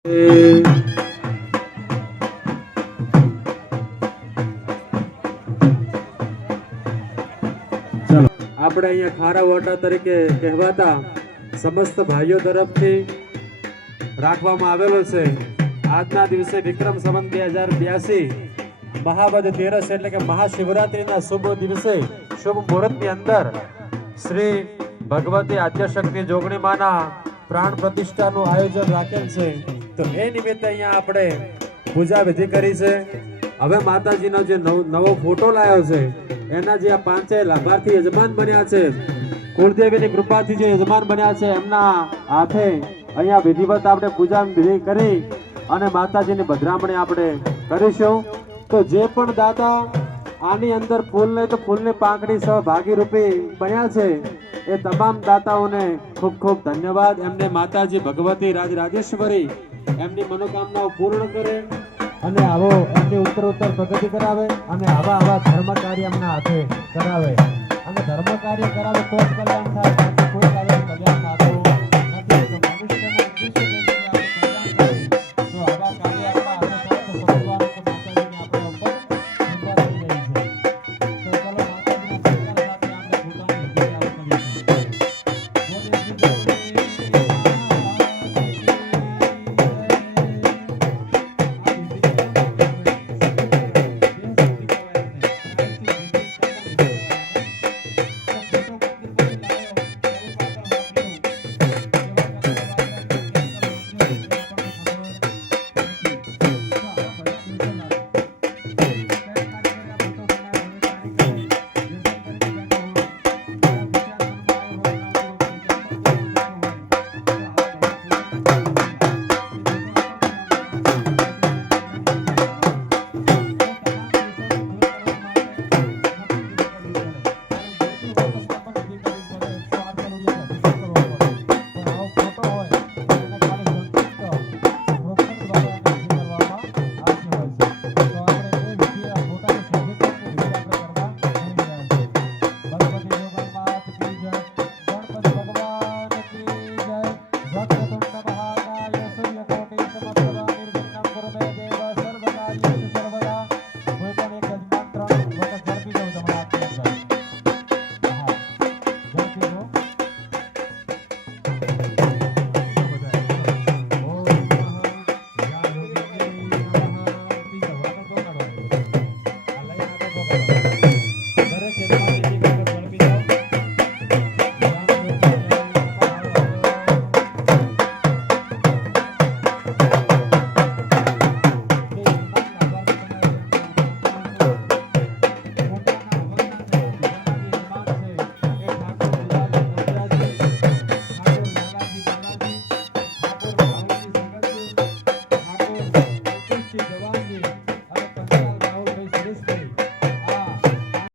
આપણે અહીંયા ખારા વોટા તરીકે કહેવાતા સમસ્ત ભાઈઓ તરફથી રાખવામાં આવેલો છે. આજના દિવસે વિક્રમ સંવત 2082 મહાવદ તેરસ એટલે કે મહાશિવરાત્રીના શુભ દિવસે શુભ મુહૂર્તની અંદર શ્રી ભગવતી આદ્યશક્તિ જોગણી માના પ્રાણ પ્રતિષ્ઠાનું આયોજન રાખેલ છે. તો એ નિમિત્તે અહીંયા આપણે પૂજા વિધિ કરી છે. હવે માતાજીનો જે નવો ફોટો લાવ્યો છે એના જે આ પાંચે લાભાર્થી યજમાન બન્યા છે, કુળદેવીની કૃપાથી જે યજમાન બન્યા છે એમના હાથે અહીંયા વિધિવત આપણે પૂજા વિધિ કરી અને માતાજીની પધરામણી આપણે કરીશું. તો જે પણ દાતા આની અંદર ફૂલ નહીં તો ફૂલની પાંખડી સહભાગી રૂપી બન્યા છે એ તમામ દાતાઓને ખૂબ ખૂબ ધન્યવાદ. એમને માતાજી ભગવતી રાજરાજેશ્વરી એમની મનોકામનાઓ પૂર્ણ કરે અને આવો એમની ઉત્તરોત્તર પ્રગતિ કરાવે અને આવા ધર્મ કાર્ય એમના હાથે કરાવે અને ધર્મ કાર્ય કરાવે તો જ કલ્યાણ થાય, કોઈ કલ્યાણ થતું